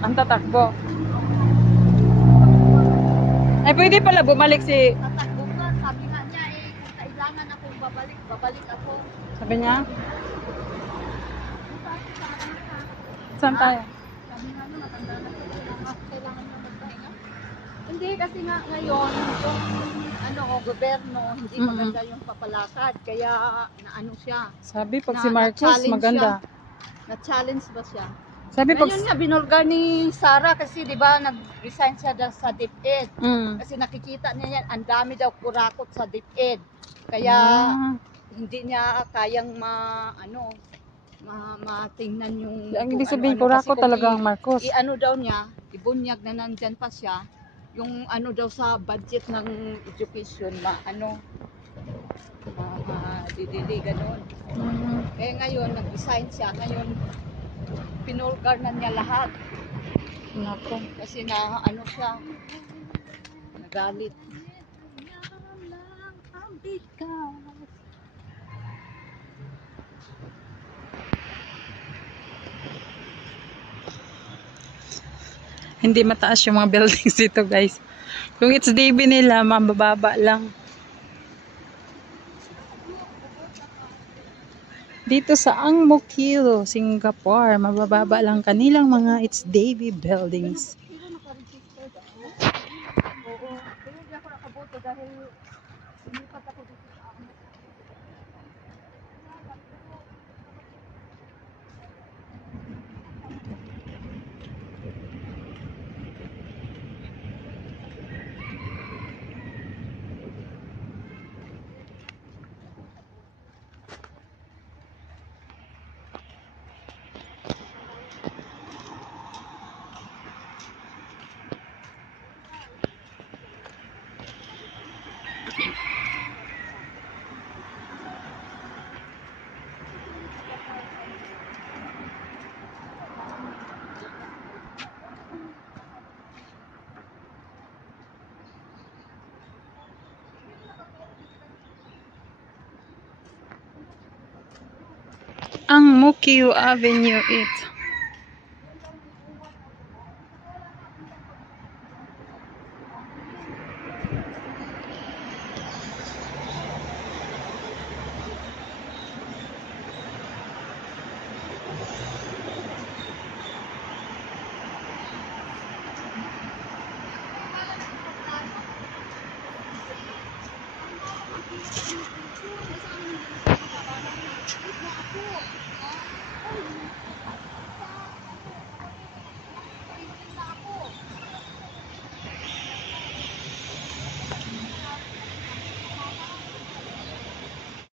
Ang tatakbo. Ay, pwede pala bumalik si... Tatakbo ka, sabi nga niya kung kailangan akong babalik, babalik ako. Sabi niya? Saan tayo? Sabi nga niya, matanda na siya, kailangan na magpahinga. Hindi, kasi nga ngayon, yung gobyerno, hindi maganda yung papalakad, kaya naano siya. Sabi pag si Marcos, maganda. Na-challenge ba siya? Sabi pag... Ngayon nga, binulga ni Sara kasi di ba nag-resign siya sa DepEd. Kasi nakikita niya yan, ang dami daw kurakot sa DepEd. Kaya hindi niya kayang matingnan yung... Ang ibig sabihin, kurakot talaga ang Marcos. Daw niya, ibunyag na nandyan pa siya, yung daw sa budget ng education, didili, ganun. Kaya ngayon, nag-resign siya. Ngayon, pinulgar na niya lahat. Nako. Kasi siya, nagalit. Hindi mataas yung mga buildings dito, guys. Kung it's DB nila, mabababa lang. Dito sa Ang Mo Kio, Singapore, mabababa lang kanilang mga it's DB buildings. Pero naka-register ba? Oo. Pero hindi ako nakaboto dahil lumipat ako dito sa amin. Ang Mo Kio Avenue it.